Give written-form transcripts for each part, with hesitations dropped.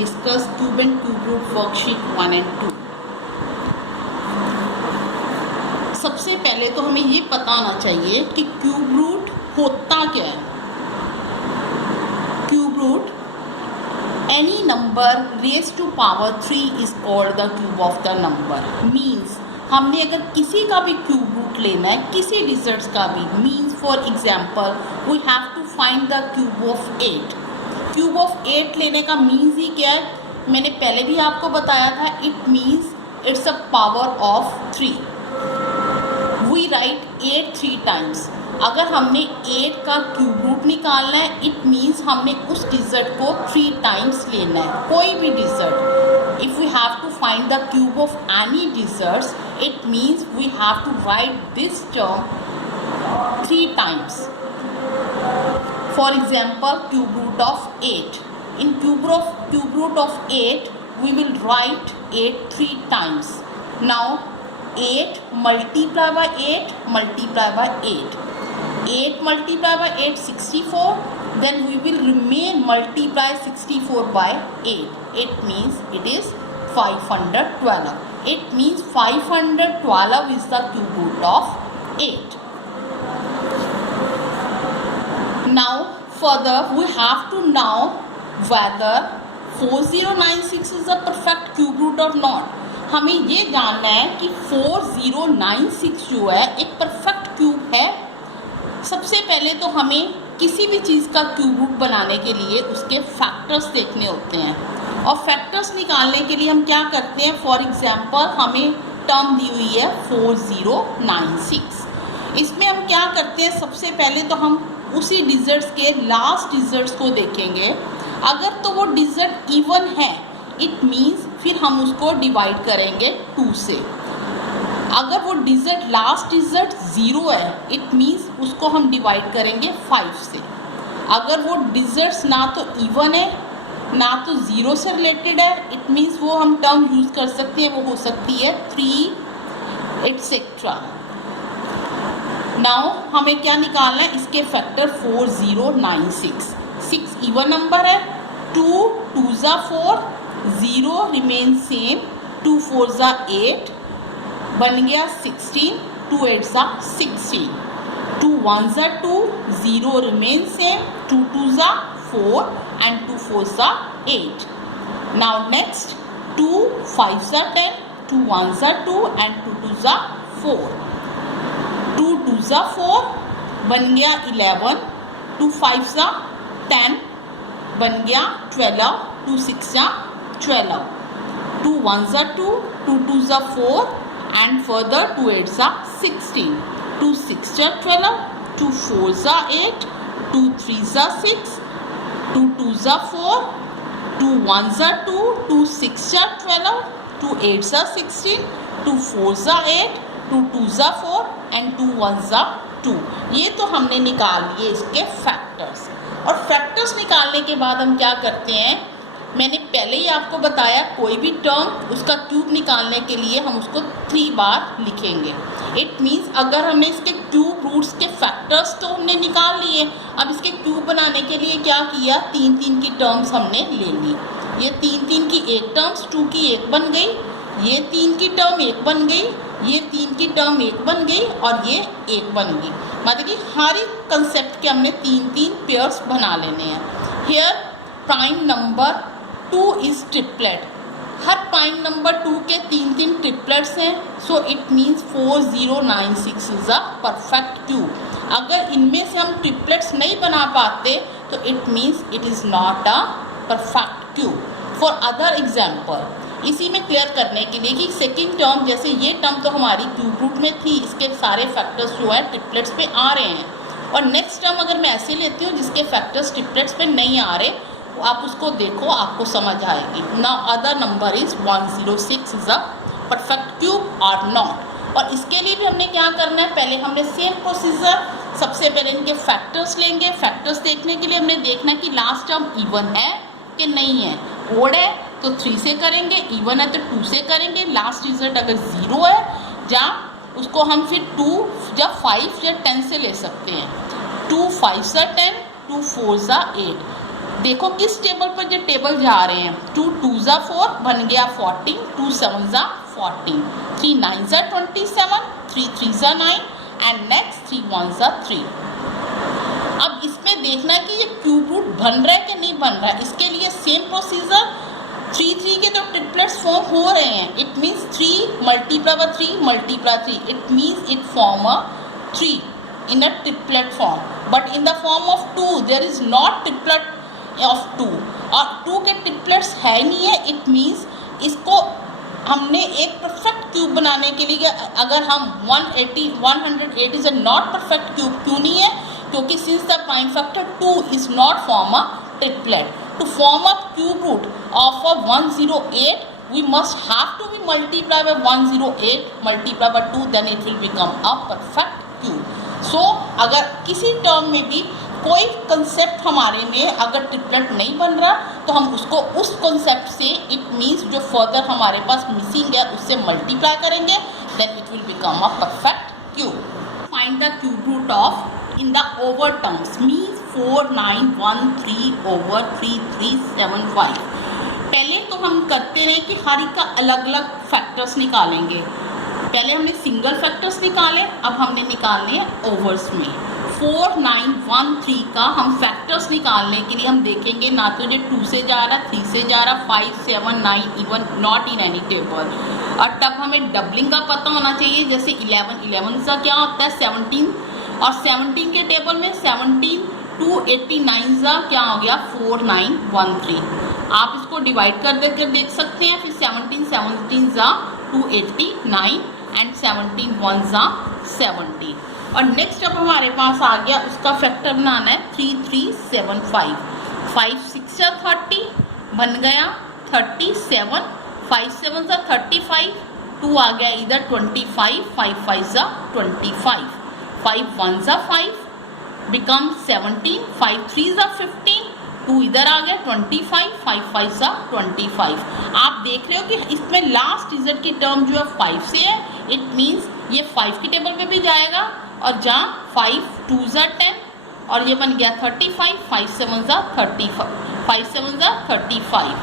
discuss cube and cube root worksheet 1 and 2. सबसे पहले तो हमें ये पता होना चाहिए कि क्यूब रूट होता क्या है. Cube root any number raised to power 3 is called the cube of the number. Means हमने अगर किसी का भी क्यूब रूट लेना है, किसी डिजिट्स का भी, means for example we have to find the cube of 8. Cube of 8 लेने का मीन्स ही क्या है, मैंने पहले भी आपको बताया था. It means it's a power of 3. We write 8 3 times. अगर हमने 8 का क्यूब रूट निकालना है, इट मीन्स हमने उस डिजिट को 3 टाइम्स लेना है, कोई भी digit. If we have to find the cube of any digits, it means we have to write this term 3 times. For example, cube root of 8. In cube root of 8, we will write 8 3 times. Now 8 multiply by 8 multiply by 8. 8 multiply by 8 64. Then we will remain multiply 64 by 8. It means it is 512. It means 512 is the cube root of 8. Now further we have to know whether 4096 is a perfect cube root or not. हमें ये जानना है कि 4096 जो है एक perfect cube है. सबसे पहले तो हमें किसी भी चीज़ का क्यूब रूट बनाने के लिए उसके फैक्टर्स देखने होते हैं, और फैक्टर्स निकालने के लिए हम क्या करते हैं. फॉर एग्जांपल हमें टर्म दी हुई है 4096. इसमें हम क्या करते हैं, सबसे पहले तो हम उसी डिजिट्स के लास्ट डिजिट्स को देखेंगे. अगर तो वो डिजिट इवन है, इट मीन्स फिर हम उसको डिवाइड करेंगे 2 से. अगर वो डिजिट लास्ट डिजिट 0 है, इट मीन्स उसको हम डिवाइड करेंगे 5 से. अगर वो डिजिट्स ना तो इवन है ना तो 0 से रिलेटेड है, इट मीन्स वो हम टर्म यूज़ कर सकते हैं, वो हो सकती है 3 एटसेट्रा. नाउ हमें क्या निकालना है, इसके फैक्टर 4096. 6 इवन नंबर है, 2 2 ज़ा 4, 0 रिमेन सेम, 2 4 ज़ा 8 बन गया 16, 2 8 ज़ा 16, 2 1 ज़ा 2, 0 रिमेन सेम, 2 2 ज़ा 4 and 2 4 ज़ा 8. Now next 2 5 ज़ा 10, 2 1 ज़ा 2 and 2 2 ज़ा 4, 2 2 ज़ा 4 बन गया 11, 2 5 ज़ा 10 बन गया 12, 2 6 ज़ा 12, 2 1 ज़ा 2, 2 2 ज़ा 4 and further 2 8 ज़ा 16, 2 6 ज़ा 12, 2 4 ज़ा 8, 2 3 ज़ा 6, 2 2 ज़ा 4, 2 1 ज़ा 2, 2 6 ज़ा 12, 2 8 ज़ा 16, 2 4 ज़ा 8, 2 2 ज़ा 4 and 2 1 ज़ा 2. ये तो हमने निकाल लिए इसके फैक्टर्स. और फैक्टर्स निकालने के बाद हम क्या करते हैं, मैंने पहले ही आपको बताया, कोई भी टर्म उसका क्यूब निकालने के लिए हम उसको 3 बार लिखेंगे. इट मीन्स अगर हमने इसके क्यूब रूट्स के फैक्टर्स तो हमने निकाल लिए, अब इसके क्यूब बनाने के लिए क्या किया, 3 3 की टर्म्स हमने ले ली. ये 3 3 की एक टर्म्स 2 की एक बन गई, ये 3 की टर्म एक बन गई, ये 3 की टर्म एक बन गई और ये एक बन गई. मतलब कि हर एक कंसेप्ट के हमने 3 3 पेयर्स बना लेने हैं. Here prime number 2 is triplet. Her prime number 2 के 3 3 ट्रिपलेट्स हैं. So it means 4096 is a perfect cube. अगर इनमें से हम ट्रिपलेट्स नहीं बना पाते तो it means it is not a perfect cube. For other example, इसी में क्लियर करने के लिए कि सेकेंड टर्म, जैसे ये टर्म तो हमारी क्यूब रूट में थी, इसके सारे फैक्टर्स जो है ट्रिपलेट्स पे आ रहे हैं. और नेक्स्ट टर्म अगर मैं ऐसे लेती हूँ जिसके फैक्टर्स ट्रिपलेट्स पे नहीं आ रहे, आप उसको देखो, आपको समझ आएगी. Now other number is 106 is a perfect cube और नॉट. और इसके लिए भी हमने क्या करना है, पहले हमने सेम प्रोसीजर, सबसे पहले इनके फैक्टर्स लेंगे. फैक्टर्स देखने के लिए हमने देखना है कि लास्ट टर्म इवन है कि नहीं है. ओड है तो 3 से करेंगे, इवन है तो 2 से करेंगे. लास्ट डिजिट अगर 0 है या उसको हम फिर 2 या 5 या 10 से ले सकते हैं. 2 5 सा 10, 2 4 सा 8. देखो किस टेबल पर ये टेबल जा रहे हैं। 2 2 ज़ा 4 बन गया 14, 2 7 ज़ा 14, 3 9 ज़ा 27, 3 3 ज़ा 9 एंड नेक्स्ट 3 1 ज़ा 3। अब इसमें देखना है कि ये क्यूब रूट बन रहा है कि नहीं बन रहा है। इसके लिए सेम प्रोसीजर, 3 3 के जो ट्रिपलेट्स फॉर्म हो रहे हैं, it means 3 multiply by 3 multiply 3, it means it form a 3 in a triplet form, but in the form of 2 there is not triplet of 2 और 2 के ट्रिपलेट्स है नहीं है। इट मीन्स इसको हमने एक परफेक्ट क्यूब बनाने के लिए, अगर हम 108 is a not perfect cube, क्यों नहीं है? क्योंकि since the prime factor 2 is not form a triplet. To form a cube root of a 108 we must have to be multiplied by 108 multiplied by 2, then it will become a perfect cube. So अगर किसी term में भी कोई concept हमारे में अगर triplet नहीं बन रहा तो हम उसको उस कंसेप्ट से, इट मीन्स जो फर्दर हमारे पास मिसिंग है उससे मल्टीप्लाई करेंगे, then it will become a perfect cube. Find the cube root of in the over terms means 4 9 1 3 over 3 3 7 5। पहले तो हम करते रहे कि हर एक का अलग अलग फैक्टर्स निकालेंगे। पहले हमने सिंगल फैक्टर्स निकाले, अब हमने निकालने हैं ओवर्स में। 4 9 1 3 का हम फैक्टर्स निकालने के लिए हम देखेंगे ना तो ये 2 से जा रहा, 3 से जा रहा, 5 7 9 even not in any table. और तब हमें डबलिंग का पता होना चाहिए, जैसे 11 का क्या होता है 17, और 17 के टेबल में 17 2 89 का क्या हो गया 4 9 1 3। आप इसको डिवाइड कर देख सकते हैं। फिर 17 जा 289 एंड 17 1 जा 70। और नेक्स्ट अब हमारे पास आ गया उसका फैक्टर बनाना है 3 3 7 5। 5 6 जा 30 बन गया 37, 5 7 जा 35, 2 आ गया इधर 25, 5 5 जा 25, 5 1 जा 5 बिकम 17, 5 3 जा 15, 2 इधर आ गया 25, 5 5 जा 25। आप देख रहे हो कि इसमें लास्ट डिजिट की टर्म जो है 5 से है, इट मीन्स ये 5 की टेबल में भी जाएगा, और जहाँ 5 2 जा 10 और ये बन गया 35, 5 7 जा 35, 5 7 जा 35,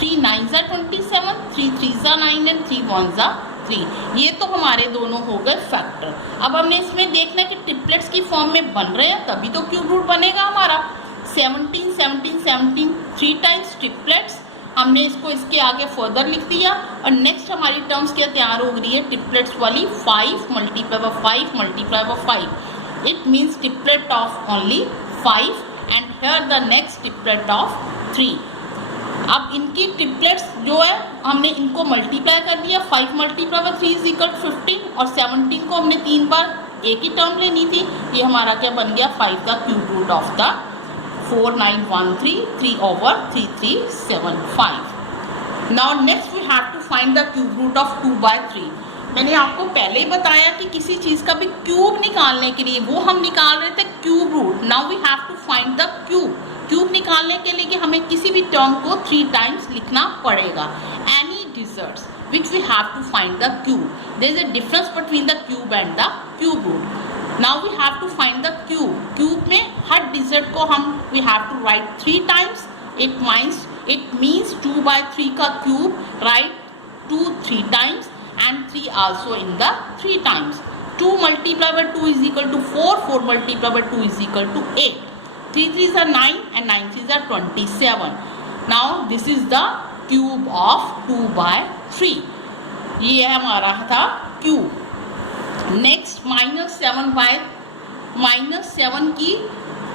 3 9 जा 27, 3 3 जा 9 एंड 3 1 जा 3। ये तो हमारे दोनों हो गए फैक्टर। अब हमने इसमें देखना है कि ट्रिपलेट्स की फॉर्म में बन रहे हैं तभी तो क्यूब रूट बनेगा हमारा। 17 17 17 3 टाइम्स ट्रिपलेट्स, हमने इसको इसके आगे फर्दर लिख दिया। और नेक्स्ट हमारी टर्म्स क्या तैयार हो रही है ट्रिपलेट्स वाली, 5 multiply by 5 multiply by 5, it means triplet of only 5 and here the next triplet of 3। अब इनकी ट्रिपलेट्स जो है हमने इनको मल्टीप्लाई कर दिया, 5 मल्टीप्लाई बाय 3 इज इक्वल 15, और 17 को हमने 3 बार एक ही टर्म लेनी थी। ये हमारा क्या बन गया 5 का cube root of the 4 9 1 3 3 over 3 3 7 5। Now next we have to find the cube root of 2 by 3। मैंने आपको पहले ही बताया कि किसी चीज़ का भी क्यूब निकालने के लिए वो हम निकाल रहे थे cube root. Now we have to find the cube. Cube निकालने के लिए कि हमें किसी भी टर्म को 3 टाइम्स लिखना पड़ेगा। Any digits which we have to find the cube. There is a difference between the cube and the cube root. Now we have to find the cube. Cube में हर डिजिट को हम we have to write 3 times. It means 2 by 3 का cube, write 2 3 times and 3 also in the 3 times. 2 multiplied by 2 is equal to 4, 4 multiplied by 2 is equal to 8. 3 3s are 9 and 9 3s are 27. Now this is the cube of 2 by 3. ये हमारा था cube. Next -7 bye -7 की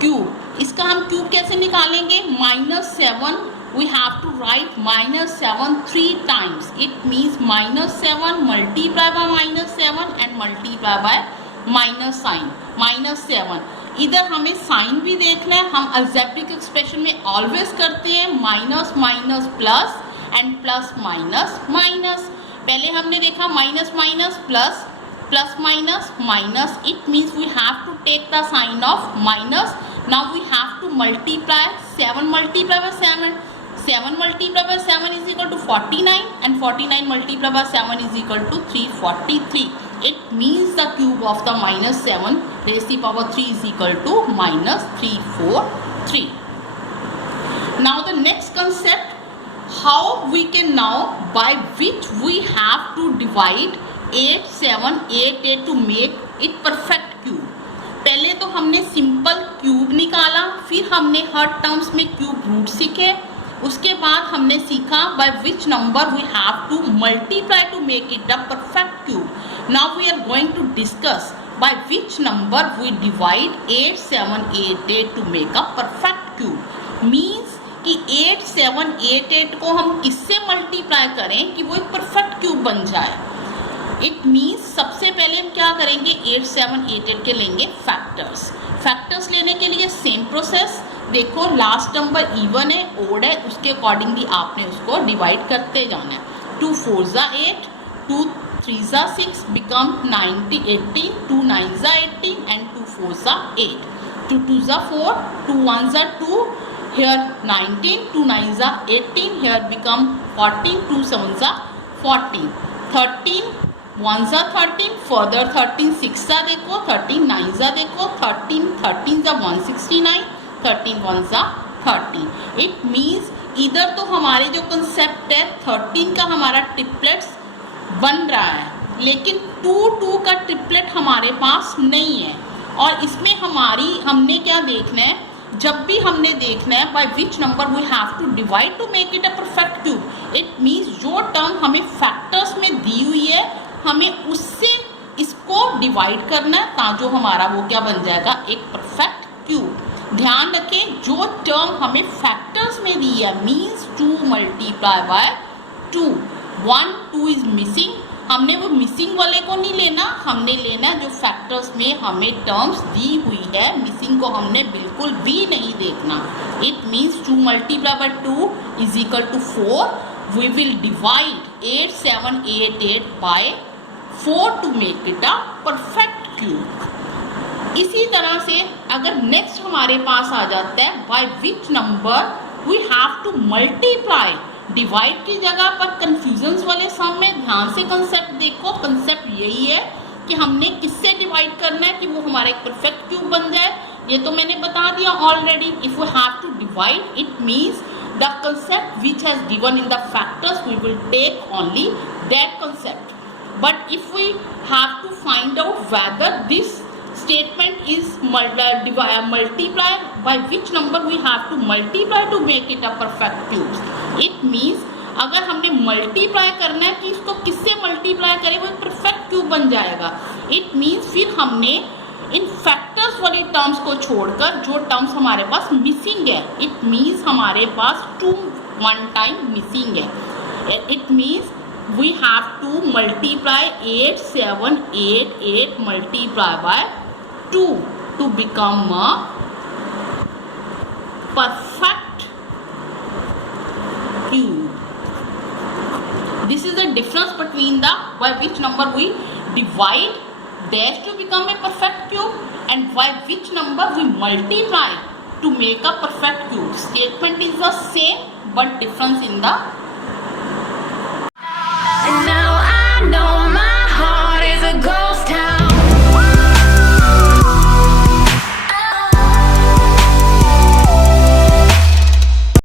cube, इसका हम cube कैसे निकालेंगे? -7 we have to write -7 3 times, it means -7 multiply by -7 and multiply by minus sign -7। इधर हमें साइन भी देखना है, हम अल्जेब्रिक एक्सप्रेशन में ऑलवेज करते हैं minus minus plus and plus minus minus. पहले हमने देखा minus minus plus, plus minus minus, it means we have to take the sign of minus. Now we have to multiply 7 multiply by 7. 7 multiply by 7 is equal to 49 and 49 multiply by 7 is equal to 343. It means the cube of the -7 raised to the power 3 is equal to -343. Now the next concept, how we can now, by which we have to divide 8, 7, 8, 8 to make it perfect cube. पहले तो हमने simple cube निकाला, फिर हमने हर terms में cube root सीखे, उसके बाद हमने सीखा by which number we have to multiply to make it a perfect cube. Now we are going to discuss by which number we divide 8, 7, 8, 8 to make a perfect cube. Means कि 8, 7, 8, 8 को हम किससे multiply करें कि वो एक perfect cube बन जाए। इट मीन्स सबसे पहले हम क्या करेंगे, 8, 7, 8, 8 के लेंगे फैक्टर्स। फैक्टर्स लेने के लिए सेम प्रोसेस, देखो लास्ट नंबर इवन है, ओड है, उसके अकॉर्डिंगली आपने उसको डिवाइड करते जाना है। 2 4 ज़ा 8, 2 3 ज़ा 6 बिकम 90 18, 2 9 ज़ा 18 एंड 2 4 ज़ा 8, 2 2 ज़ा 4, 2 1 ज़ा 2, here 19, 2 9 ज़ा 18, here become 14, 2 7 ज़ा 14, 13 1 ज़ा 13, further 13 6 ज़ा देखो, 13 9 ज़ा देखो, 13 13 ज़ा 169, 13 1 ज़ा 30। इट मीन्स इधर तो हमारे जो कंसेप्ट है 13 का हमारा ट्रिपलेट्स बन रहा है, लेकिन 2 2 का ट्रिपलेट हमारे पास नहीं है। और इसमें हमने क्या देखना है, जब भी हमने देखना है by which number we have to divide to make it a perfect cube. It means जो टर्म हमें फैक्टर्स में दी हुई है, हमें उससे इसको डिवाइड करना है, ताकि हमारा वो क्या बन जाएगा, एक परफेक्ट क्यूब। ध्यान रखें, जो टर्म हमें फैक्टर्स में दी है means 2 multiply by 2, 1 2 is missing, हमने वो मिसिंग वाले को नहीं लेना, हमने लेना जो फैक्टर्स में हमें टर्म्स दी हुई है, मिसिंग को हमने बिल्कुल भी नहीं देखना। It means 2 multiply by 2 is equal to 4, we will divide 8 7 8 8 by 4 to make it a perfect cube. इसी तरह से अगर नेक्स्ट हमारे पास आ जाता है by which number we have to multiply, divide की जगह पर कंफ्यूजन्स वाले सम में ध्यान से कंसेप्ट देखो। कंसेप्ट यही है कि हमने किससे डिवाइड करना है कि वो हमारा एक परफेक्ट क्यूब बन जाए। ये तो मैंने बता दिया already. If we have to divide, it means the concept which has given in the factors we will take only that concept. But if we have to find out whether this statement is multiply by which number we have to multiply to make it a perfect cube. It means अगर हमने multiply करना है कि इसको किससे multiply करें वो एक परफेक्ट क्यूब बन जाएगा। इट मीन्स फिर हमने इन फैक्टर्स वाली टर्म्स को छोड़कर जो टर्म्स हमारे पास मिसिंग है, इट मीन्स हमारे पास 2 1 टाइम मिसिंग है। It means we have to multiply 8 7 8 8 multiply by 2 to become a perfect cube. This is the difference between the by which number we divide dash to become a perfect cube and by which number we multiply to make a perfect cube. Statement is the same but difference in the